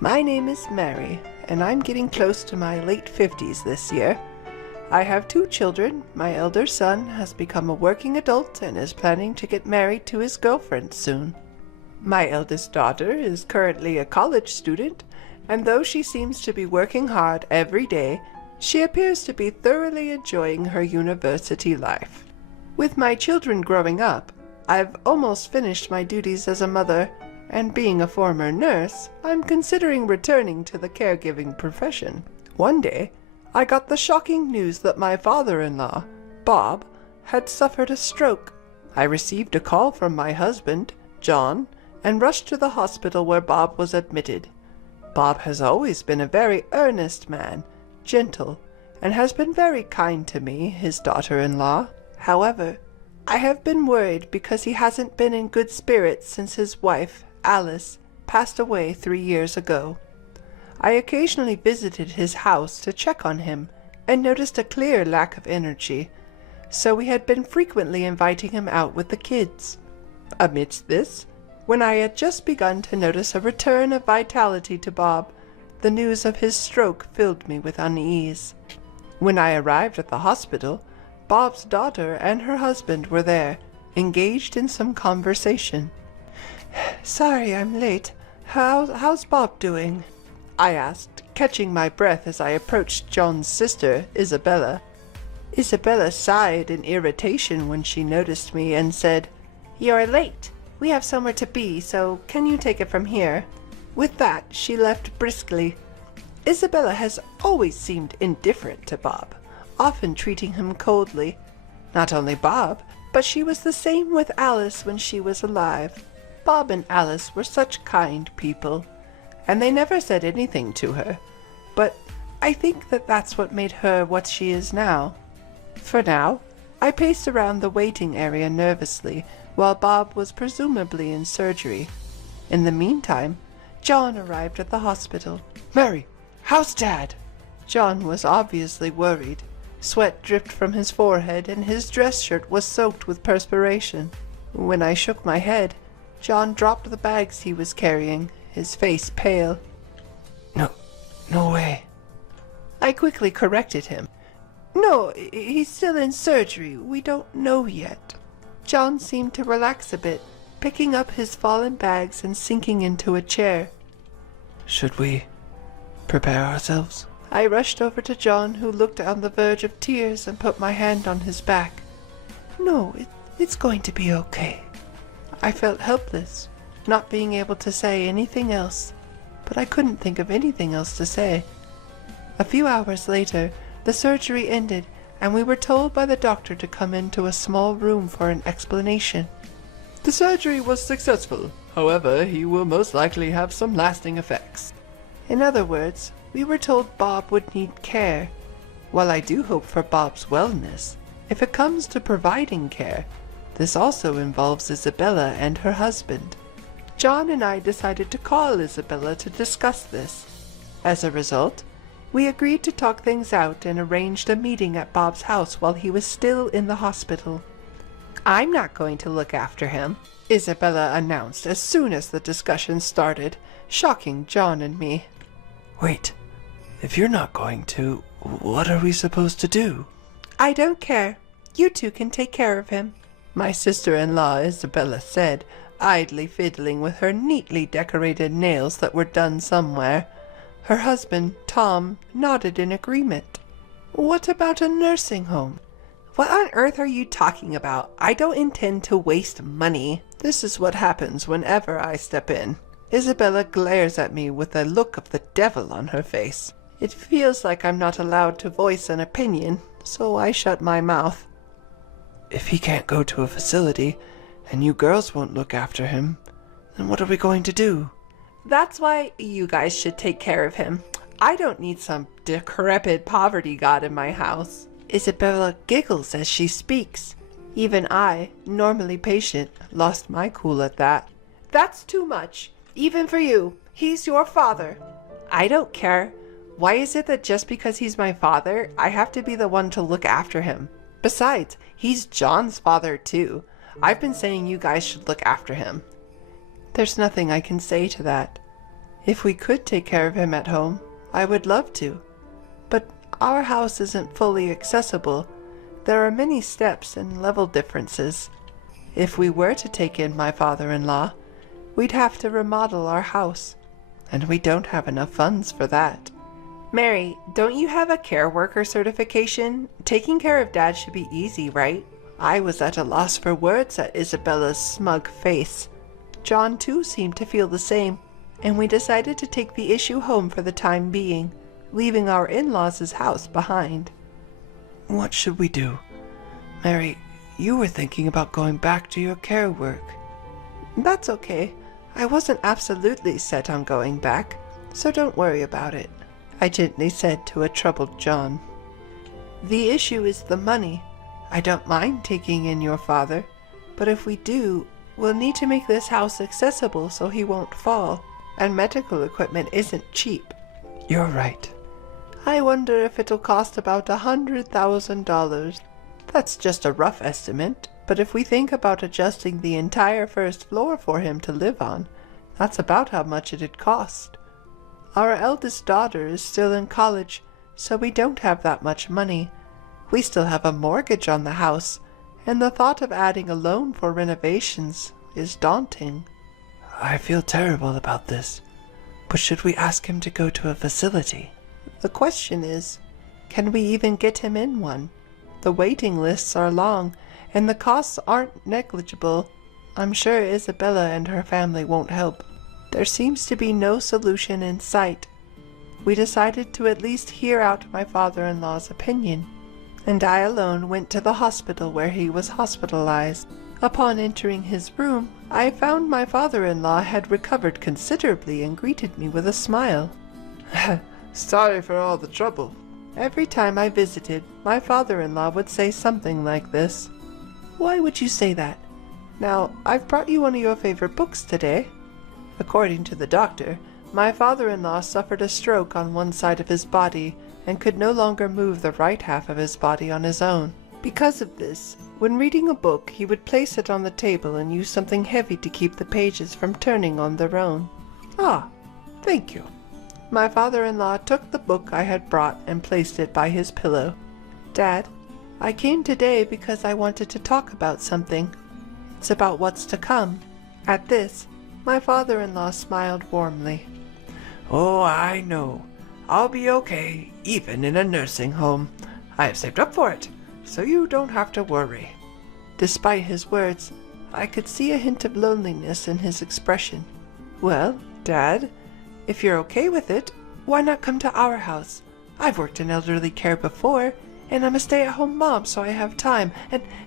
My name is Mary, and I'm getting close to my late 50s this year. I have 2 children. My elder son has become a working adult and is planning to get married to his girlfriend soon. My eldest daughter is currently a college student, and though she seems to be working hard every day, she appears to be thoroughly enjoying her university life. With my children growing up, I've almost finished my duties as a mother, and being a former nurse, I'm considering returning to the caregiving profession. One day, I got the shocking news that my father-in-law, Bob, had suffered a stroke. I received a call from my husband, John, and rushed to the hospital where Bob was admitted. Bob has always been a very earnest man, gentle, and has been very kind to me, his daughter-in-law. However, I have been worried because he hasn't been in good spirits since his wife, Alice, passed away 3 years ago. I occasionally visited his house to check on him and noticed a clear lack of energy, so we had been frequently inviting him out with the kids. Amidst this, when I had just begun to notice a return of vitality to Bob, the news of his stroke filled me with unease. When I arrived at the hospital, Bob's daughter and her husband were there, engaged in some conversation. "Sorry I'm late. How's Bob doing?" I asked, catching my breath as I approached John's sister, Isabella. Isabella sighed in irritation when she noticed me and said, "You're late. We have somewhere to be, so can you take it from here?" With that, she left briskly. Isabella has always seemed indifferent to Bob, often treating him coldly. Not only Bob, but she was the same with Alice when she was alive. Bob and Alice were such kind people, and they never said anything to her. But I think that's what made her what she is now. For now, I paced around the waiting area nervously while Bob was presumably in surgery. In the meantime, John arrived at the hospital. "Mary, how's Dad?" John was obviously worried. Sweat dripped from his forehead and his dress shirt was soaked with perspiration. When I shook my head, John dropped the bags he was carrying, his face pale. No way." I quickly corrected him. "No, he's still in surgery. We don't know yet." John seemed to relax a bit, picking up his fallen bags and sinking into a chair. "Should we prepare ourselves?" I rushed over to John, who looked on the verge of tears, and put my hand on his back. "No, it's going to be okay." I felt helpless, not being able to say anything else, but I couldn't think of anything else to say. A few hours later, the surgery ended, and we were told by the doctor to come into a small room for an explanation. "The surgery was successful. However, he will most likely have some lasting effects." In other words, we were told Bob would need care. While I do hope for Bob's wellness, if it comes to providing care, this also involves Isabella and her husband. John and I decided to call Isabella to discuss this. As a result, we agreed to talk things out and arranged a meeting at Bob's house while he was still in the hospital. "I'm not going to look after him," Isabella announced as soon as the discussion started, shocking John and me. "Wait, if you're not going to, what are we supposed to do?" "I don't care. You two can take care of him," my sister-in-law Isabella said, idly fiddling with her neatly decorated nails that were done somewhere. Her husband, Tom, nodded in agreement. "What about a nursing home?" "What on earth are you talking about? I don't intend to waste money." This is what happens whenever I step in. Isabella glares at me with a look of the devil on her face. It feels like I'm not allowed to voice an opinion, so I shut my mouth. "If he can't go to a facility, and you girls won't look after him, then what are we going to do?" "That's why you guys should take care of him. I don't need some decrepit poverty god in my house." Isabella giggles as she speaks. Even I, normally patient, lost my cool at that. "That's too much, even for you. He's your father." "I don't care. Why is it that just because he's my father, I have to be the one to look after him? Besides, he's John's father too. I've been saying you guys should look after him." There's nothing I can say to that. If we could take care of him at home, I would love to. But our house isn't fully accessible. There are many steps and level differences. If we were to take in my father-in-law, we'd have to remodel our house, and we don't have enough funds for that. Mary, don't you have a care worker certification? Taking care of Dad should be easy, right? I was at a loss for words at Isabella's smug face. John too seemed to feel the same, and we decided to take the issue home for the time being, leaving our in-laws' house behind. What should we do? Mary, you were thinking about going back to your care work. That's okay. I wasn't absolutely set on going back, so don't worry about it, I gently said to a troubled John. The issue is the money. I don't mind taking in your father, but if we do, we'll need to make this house accessible so he won't fall, and medical equipment isn't cheap. You're right. I wonder if it'll cost about $100,000. That's just a rough estimate, but if we think about adjusting the entire first floor for him to live on, that's about how much it'd cost. Our eldest daughter is still in college, so we don't have that much money. We still have a mortgage on the house, and the thought of adding a loan for renovations is daunting. I feel terrible about this, but should we ask him to go to a facility? The question is, can we even get him in one? The waiting lists are long, and the costs aren't negligible. I'm sure Isabella and her family won't help. There seems to be no solution in sight. We decided to at least hear out my father-in-law's opinion, and I alone went to the hospital where he was hospitalized. Upon entering his room, I found my father-in-law had recovered considerably and greeted me with a smile. Sorry for all the trouble. Every time I visited, my father-in-law would say something like this. Why would you say that? Now, I've brought you one of your favorite books today. According to the doctor, my father-in-law suffered a stroke on one side of his body and could no longer move the right half of his body on his own. Because of this, when reading a book, he would place it on the table and use something heavy to keep the pages from turning on their own. Ah, thank you. My father-in-law took the book I had brought and placed it by his pillow. Dad, I came today because I wanted to talk about something. It's about what's to come. At this, my father-in-law smiled warmly. Oh, I know. I'll be okay, even in a nursing home. I have saved up for it, so you don't have to worry. Despite his words, I could see a hint of loneliness in his expression. Well, Dad, if you're okay with it, why not come to our house? I've worked in elderly care before, and I'm a stay-at-home mom, so I have time.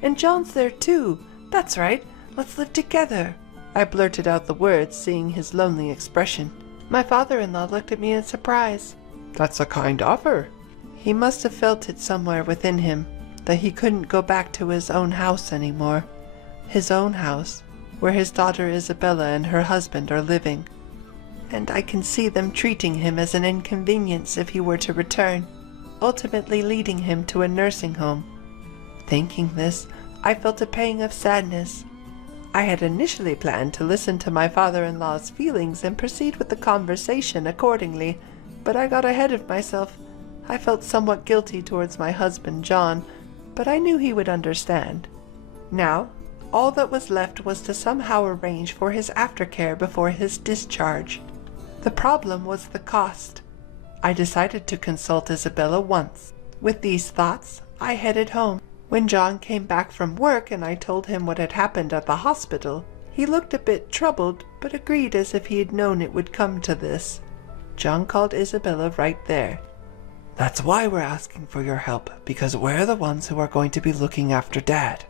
And John's there too. That's right. Let's live together. I blurted out the words, seeing his lonely expression. My father-in-law looked at me in surprise. That's a kind offer. He must have felt it somewhere within him, that he couldn't go back to his own house anymore. His own house, where his daughter Isabella and her husband are living. And I can see them treating him as an inconvenience if he were to return, ultimately leading him to a nursing home. Thinking this, I felt a pang of sadness. I had initially planned to listen to my father-in-law's feelings and proceed with the conversation accordingly, but I got ahead of myself. I felt somewhat guilty towards my husband, John, but I knew he would understand. Now, all that was left was to somehow arrange for his aftercare before his discharge. The problem was the cost. I decided to consult Isabella once. With these thoughts, I headed home. When John came back from work and I told him what had happened at the hospital, he looked a bit troubled, but agreed as if he had known it would come to this. John called Isabella right there. That's why we're asking for your help, because we're the ones who are going to be looking after Dad.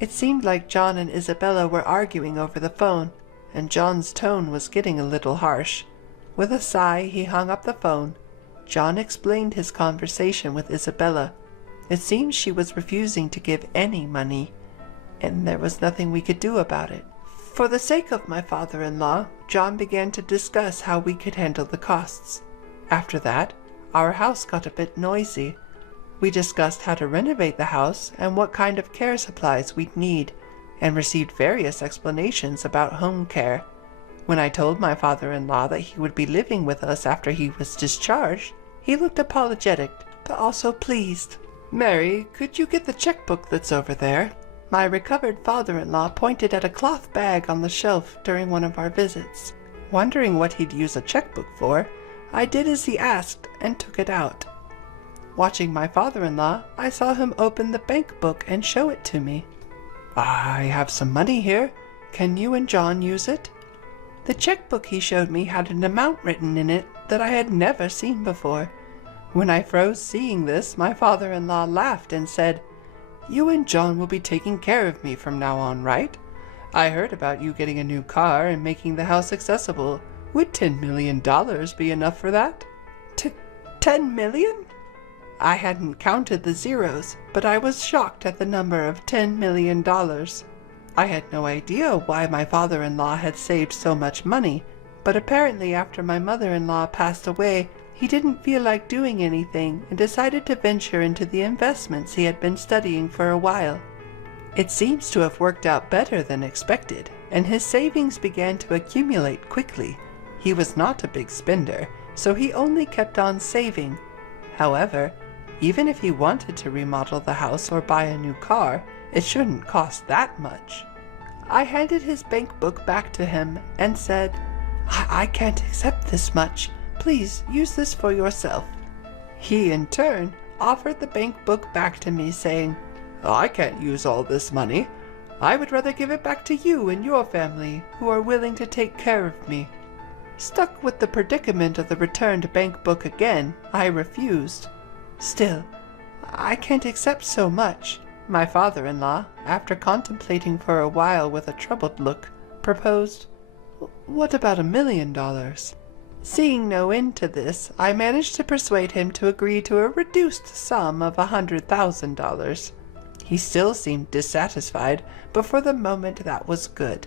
It seemed like John and Isabella were arguing over the phone, and John's tone was getting a little harsh. With a sigh, he hung up the phone. John explained his conversation with Isabella. It seemed she was refusing to give any money, and there was nothing we could do about it. For the sake of my father-in-law, John began to discuss how we could handle the costs. After that, our house got a bit noisy. We discussed how to renovate the house and what kind of care supplies we'd need, and received various explanations about home care. When I told my father-in-law that he would be living with us after he was discharged, he looked apologetic, but also pleased. "Mary, could you get the checkbook that's over there?" My recovered father-in-law pointed at a cloth bag on the shelf during one of our visits. Wondering what he'd use a checkbook for, I did as he asked and took it out. Watching my father-in-law, I saw him open the bank book and show it to me. "I have some money here. Can you and John use it?" The checkbook he showed me had an amount written in it that I had never seen before. When I froze seeing this, my father-in-law laughed and said, "You and John will be taking care of me from now on, right? I heard about you getting a new car and making the house accessible. Would $10 million be enough for that?" $10 million? I hadn't counted the zeros, but I was shocked at the number of $10 million. I had no idea why my father-in-law had saved so much money, but apparently after my mother-in-law passed away, he didn't feel like doing anything and decided to venture into the investments he had been studying for a while. It seems to have worked out better than expected, and his savings began to accumulate quickly. He was not a big spender, so he only kept on saving. However, even if he wanted to remodel the house or buy a new car, it shouldn't cost that much. I handed his bank book back to him and said, I can't accept this much. Please use this for yourself." He, in turn, offered the bank book back to me, saying, "I can't use all this money. I would rather give it back to you and your family, who are willing to take care of me." Stuck with the predicament of the returned bank book again, I refused. "Still, I can't accept so much." My father-in-law, after contemplating for a while with a troubled look, proposed, "What about $1 million?" Seeing no end to this, I managed to persuade him to agree to a reduced sum of $100,000. He still seemed dissatisfied, but for the moment that was good.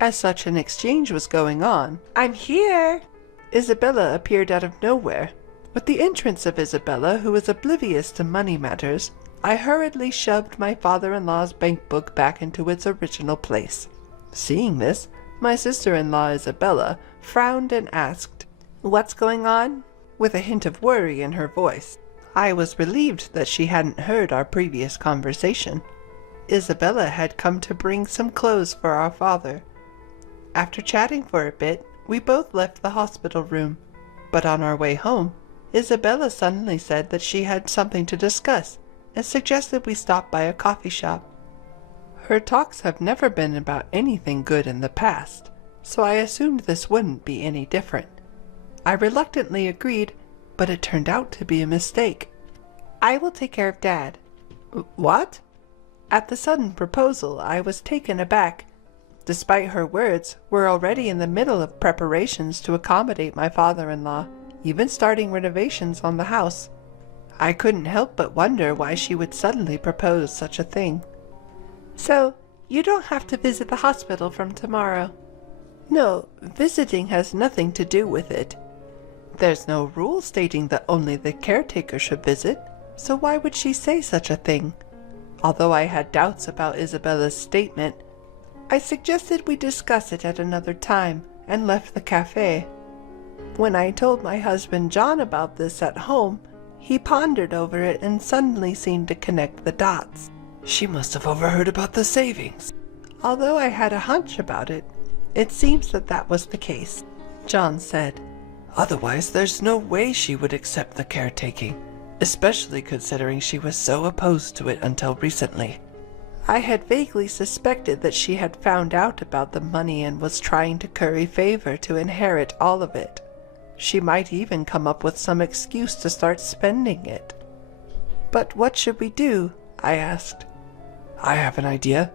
As such an exchange was going on, "I'm here!" Isabella appeared out of nowhere. With the entrance of Isabella, who was oblivious to money matters, I hurriedly shoved my father-in-law's bank book back into its original place. Seeing this, my sister-in-law Isabella frowned and asked, "What's going on?" with a hint of worry in her voice. I was relieved that she hadn't heard our previous conversation. Isabella had come to bring some clothes for our father. After chatting for a bit, we both left the hospital room, but on our way home, Isabella suddenly said that she had something to discuss and suggested we stop by a coffee shop. Her talks have never been about anything good in the past, so I assumed this wouldn't be any different. I reluctantly agreed, but it turned out to be a mistake. "I will take care of Dad." "What?" At the sudden proposal, I was taken aback. Despite her words, we're already in the middle of preparations to accommodate my father-in-law, even starting renovations on the house. I couldn't help but wonder why she would suddenly propose such a thing. "So, you don't have to visit the hospital from tomorrow?" "No, visiting has nothing to do with it. There's no rule stating that only the caretaker should visit, so why would she say such a thing?" Although I had doubts about Isabella's statement, I suggested we discuss it at another time and left the cafe. When I told my husband John about this at home, he pondered over it and suddenly seemed to connect the dots. "She must have overheard about the savings." Although I had a hunch about it, it seems that was the case. John said, "Otherwise, there's no way she would accept the caretaking, especially considering she was so opposed to it until recently." I had vaguely suspected that she had found out about the money and was trying to curry favor to inherit all of it. She might even come up with some excuse to start spending it. "But what should we do?" I asked. "I have an idea.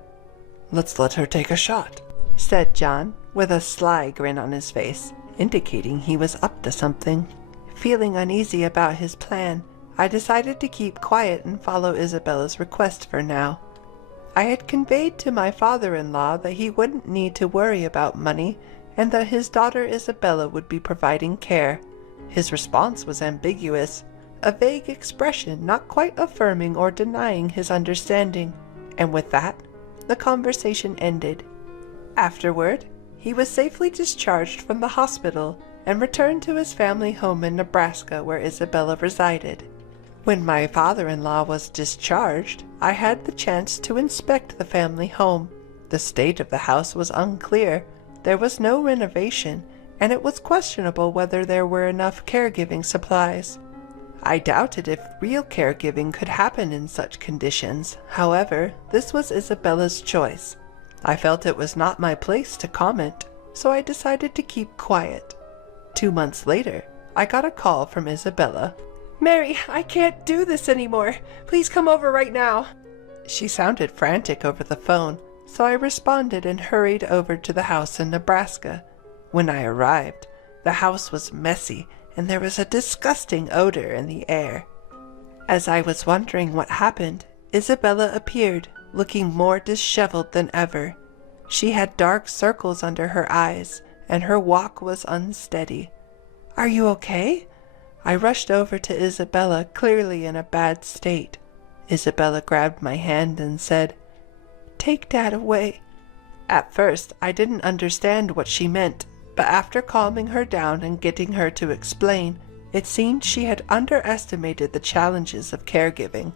Let's let her take a shot," said John, with a sly grin on his face, indicating he was up to something. Feeling uneasy about his plan, I decided to keep quiet and follow Isabella's request for now. I had conveyed to my father-in-law that he wouldn't need to worry about money and that his daughter Isabella would be providing care. His response was ambiguous, a vague expression not quite affirming or denying his understanding, and with that, the conversation ended. Afterward, He was safely discharged from the hospital and returned to his family home in Nebraska where Isabella resided. When my father-in-law was discharged, I had the chance to inspect the family home. The state of the house was unclear. There was no renovation, and it was questionable whether there were enough caregiving supplies. I doubted if real caregiving could happen in such conditions. However, this was Isabella's choice. I felt it was not my place to comment, so I decided to keep quiet. 2 months later, I got a call from Isabella. "Mary, I can't do this anymore. Please come over right now." She sounded frantic over the phone, so I responded and hurried over to the house in Nebraska. When I arrived, the house was messy and there was a disgusting odor in the air. As I was wondering what happened, Isabella appeared, looking more disheveled than ever. She had dark circles under her eyes, and her walk was unsteady. "Are you okay?" I rushed over to Isabella, clearly in a bad state. Isabella grabbed my hand and said, "Take Dad away." At first, I didn't understand what she meant, but after calming her down and getting her to explain, it seemed she had underestimated the challenges of caregiving.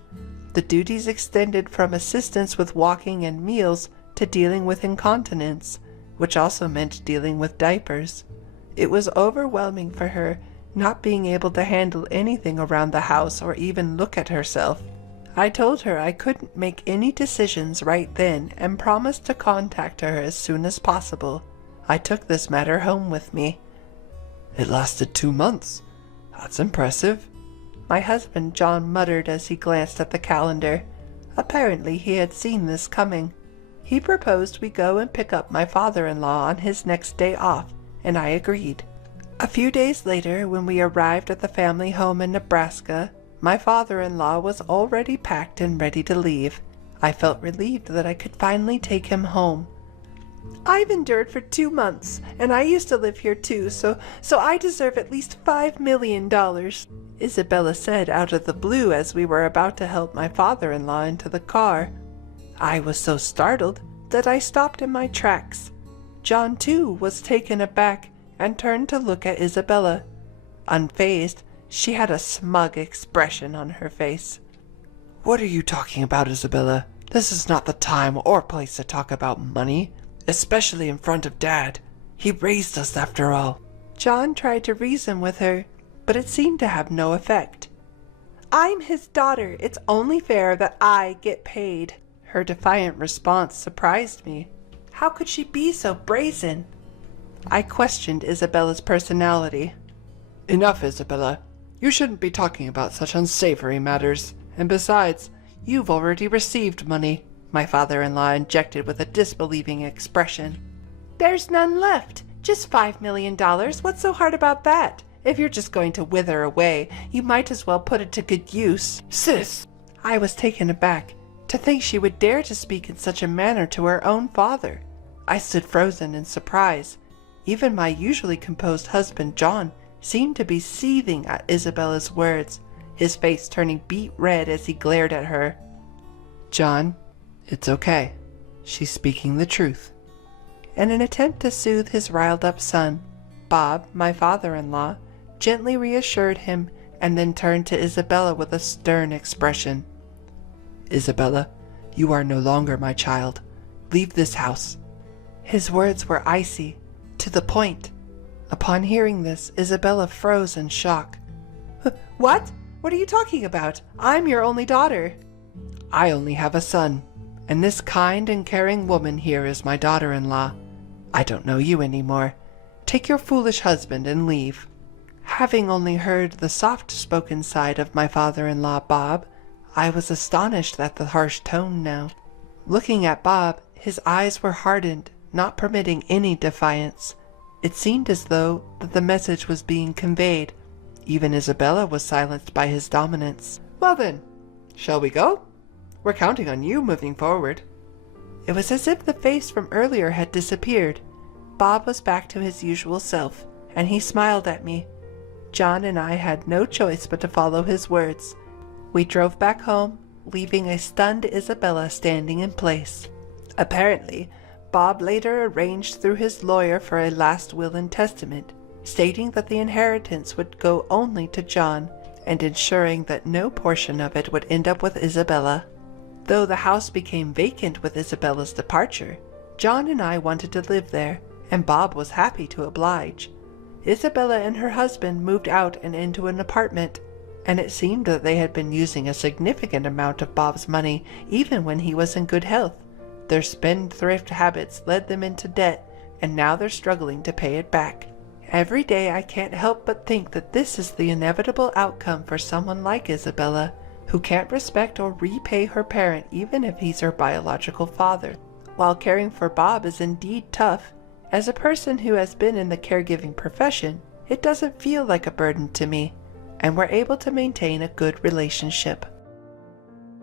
The duties extended from assistance with walking and meals to dealing with incontinence, which also meant dealing with diapers. It was overwhelming for her, not being able to handle anything around the house or even look at herself. I told her I couldn't make any decisions right then and promised to contact her as soon as possible. I took this matter home with me. "It lasted 2 months. That's impressive," my husband John muttered as he glanced at the calendar. Apparently he had seen this coming. He proposed we go and pick up my father-in-law on his next day off, and I agreed. A few days later, when we arrived at the family home in Nebraska, my father-in-law was already packed and ready to leave. I felt relieved that I could finally take him home. "I've endured for 2 months, and I used to live here too, so I deserve at least $5 million, Isabella said out of the blue as we were about to help my father-in-law into the car. I was so startled that I stopped in my tracks. John, too, was taken aback and turned to look at Isabella. Unfazed, she had a smug expression on her face. "What are you talking about, Isabella? This is not the time or place to talk about money, especially in front of Dad. He raised us after all." John tried to reason with her, but it seemed to have no effect. "I'm his daughter. It's only fair that I get paid." Her defiant response surprised me. How could she be so brazen? I questioned Isabella's personality. "Enough, Isabella. You shouldn't be talking about such unsavory matters. And besides, you've already received money," my father-in-law injected with a disbelieving expression. "There's none left. Just $5 million. What's so hard about that? If you're just going to wither away, you might as well put it to good use." "Sis!" I was taken aback. To think she would dare to speak in such a manner to her own father. I stood frozen in surprise. Even my usually composed husband, John, seemed to be seething at Isabella's words, his face turning beet red as he glared at her. "John, it's okay. She's speaking the truth." In an attempt to soothe his riled-up son, Bob, my father-in-law, gently reassured him and then turned to Isabella with a stern expression. "Isabella, you are no longer my child. Leave this house." His words were icy, to the point. Upon hearing this, Isabella froze in shock. "What? What are you talking about? I'm your only daughter." "I only have a son, and this kind and caring woman here is my daughter-in-law. I don't know you anymore. Take your foolish husband and leave." Having only heard the soft-spoken side of my father-in-law, Bob, I was astonished at the harsh tone now. Looking at Bob, his eyes were hardened, not permitting any defiance. It seemed as though that the message was being conveyed. Even Isabella was silenced by his dominance. "Well then, shall we go? We're counting on you moving forward." It was as if the face from earlier had disappeared. Bob was back to his usual self, and he smiled at me. John and I had no choice but to follow his words. We drove back home, leaving a stunned Isabella standing in place. Apparently, Bob later arranged through his lawyer for a last will and testament, stating that the inheritance would go only to John, and ensuring that no portion of it would end up with Isabella. Though the house became vacant with Isabella's departure, John and I wanted to live there, and Bob was happy to oblige. Isabella and her husband moved out and into an apartment, and it seemed that they had been using a significant amount of Bob's money even when he was in good health. Their spendthrift habits led them into debt, and now they're struggling to pay it back. Every day I can't help but think that this is the inevitable outcome for someone like Isabella, who can't respect or repay her parent even if he's her biological father. While caring for Bob is indeed tough, as a person who has been in the caregiving profession, it doesn't feel like a burden to me, and we're able to maintain a good relationship.